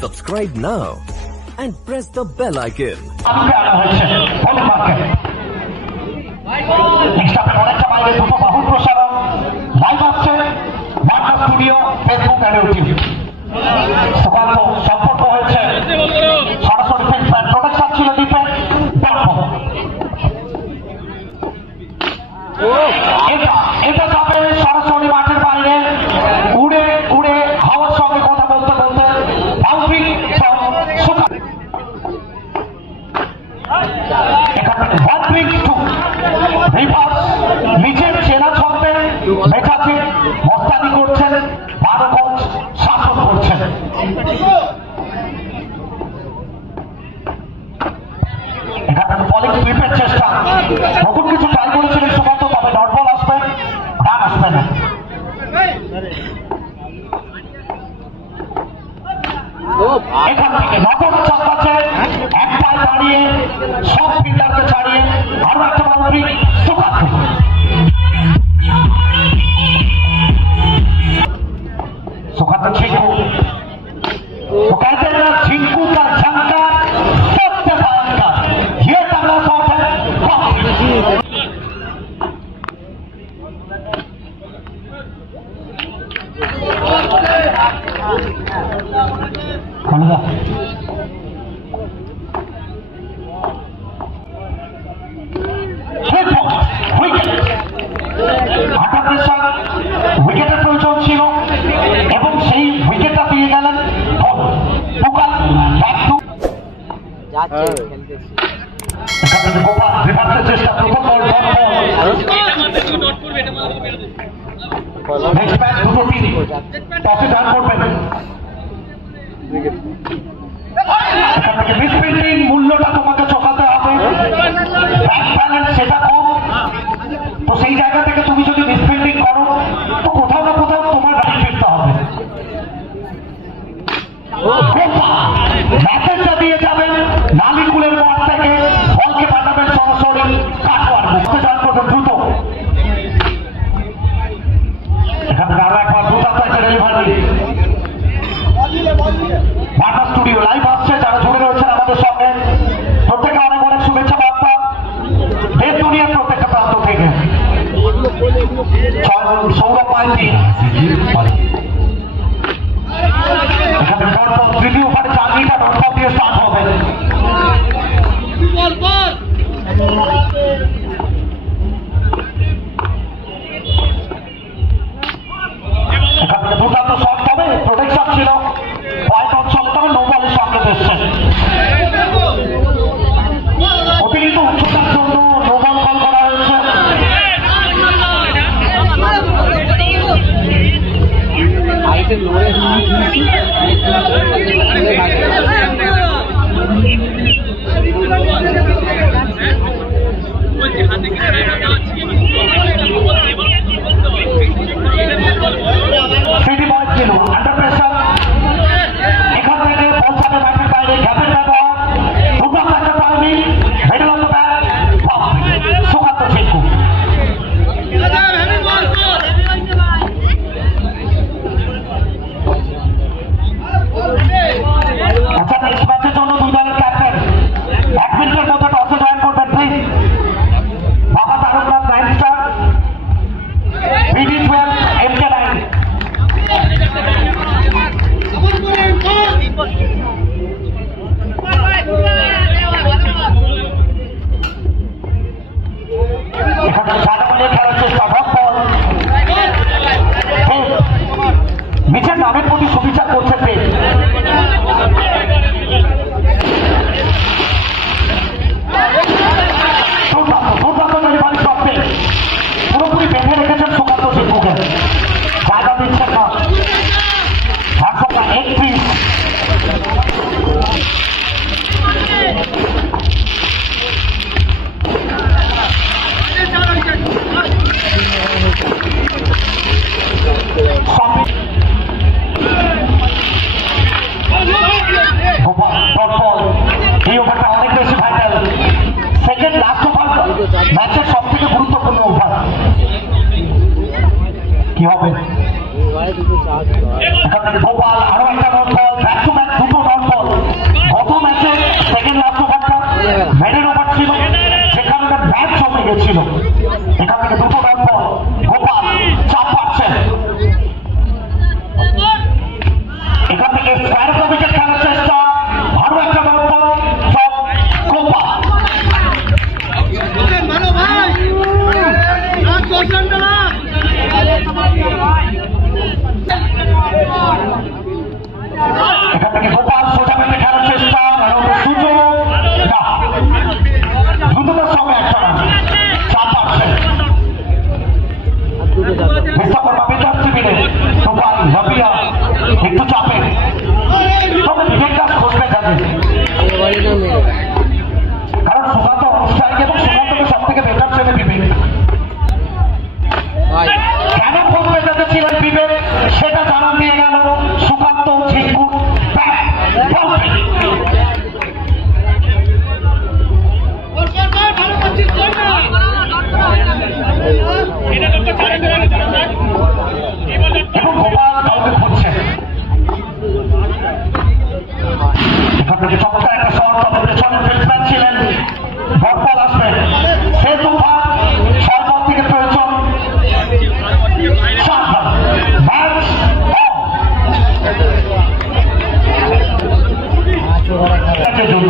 Subscribe now and press the bell icon. সরাসরি মাঠের বাইরে উড়ে উড়ে হাওয়ার সঙ্গে কথা বলতে বলতে নিজের চেনা ছন্দে মেধাকে মস্তানি করছেন, 12 গজ শাসন করছেন। এখানে বলিং সুইপের চেষ্টা, নতুন কিছু ট্রাই করেছিলেন সুকান্ত, তবে ডট বল আসবে, রান আসবে না। এখান থেকে নজর চালাচ্ছে, এক পায়ে দাঁড়িয়ে সব ফিল্ডারকে ছাড়িয়ে আরো একটা বাউন্ডারি সুকান্ত। सुखद झिंकू तो कहते हैं झिंकू का झंकार सत्य भयंकर, ये तगड़ा शॉट है। উইকেটের প্রয়োজন ছিল এবং সেই উইকেটটা পেয়ে গেলেন চেষ্টা। দুটো টিম টসে রান করবেন, এখান থেকে মিসফিল্ডিং মূল্যটা তোমাকে চোখাতে হবে, ব্যাক ব্যালেন্স সেটা কম, তো সেই জায়গা থেকে তুমি যদি মিসফিল্ডিং করো তো কোথাও না কোথাও তোমার ব্যাটিং ফিরতে হবে। ম্যাচেসটা দিয়ে যাবেন নালিকুলের মাঠ থেকে, বলকে পাঠাবেন সরাসরি কাটোয়ার বুঝতে রান করবেন দ্রুত। এখান থেকে আরো একবার দ্রুত আপনাকে ডেলিভারি। বাটা স্টুডিও লাইভ আসছে, যারা জুড়ে রয়েছেন আমাদের সঙ্গে প্রত্যেকে অনেক অনেক শুভেচ্ছা বার্তা দেশ দুনিয়ার প্রত্যেকটা প্রান্ত থেকে। সৌরভ মাইতি এখানে পরপর তৃতীয় ওভারে 4 উইকেট ডট দিয়ে স্টার্ট হবে। এখান থেকে দুর্দান্ত শট হবে, প্রোটেকশন ছিল, পয়েন্ট অঞ্চল তবে নো বলের সঙ্গে এসছেন। অতিরিক্ত উচ্চতার জন্য নো বল কল করা হয়েছে। সিটি বয়েজ ছিল আন্ডার প্রেসার, এখান থেকে পৌঁছাতে ব্যাটের বাইরে গ্যাপের ব্যবহার, দুর্দান্ত একটা timing, middle of the bat, Sukanta Jhinku. হবে? এখান থেকে গোপাল আরো একটা dot ball, back to back দুটো ডট বল। গত ম্যাচে সেকেন্ড লাস্ট ওভারটা মেডেল ওভার ছিল, সেখানে ম্যাচ জমে গেছিল। এখান থেকে দুটো ডট বল, গোপাল চাপ পাচ্ছে। এখান থেকে স্কোয়ার উইকেট খেলার চেষ্টা, আরো একটা ডট বল, সব গোপাল। এখান থেকে গোপাল সোজা পেতে খেলার চেষ্টা, সুযোগ না, দ্রুততার সঙ্গে একটা রান, চাপ পাচ্ছে। বিশ্বকর্মা বিকাশ শিবিরে গোপাল লাফিয়া একটু চাপে, তবে বিবেকদাস খোঁজবে কাজে, কারণ সুকান্ত অনুষ্ঠানিক এবং সুকান্তকে সব থেকে বেটার ছেলে বিবেক। কেন খোঁজ বেটাতে ছিলেন বিবেক সেটা জানান দিয়ে গেল সুকান্ত ঝিঙ্কুর এবং গোপাল কাউকে খুঁজছে। এখান থেকে চমৎকার একটা শট, তবে পেছনে ব্যাটসম্যান ছিলেন, বল আসবে, সে তুফান সর্বত থেকে প্রয়োজন ম্যাচ জন্য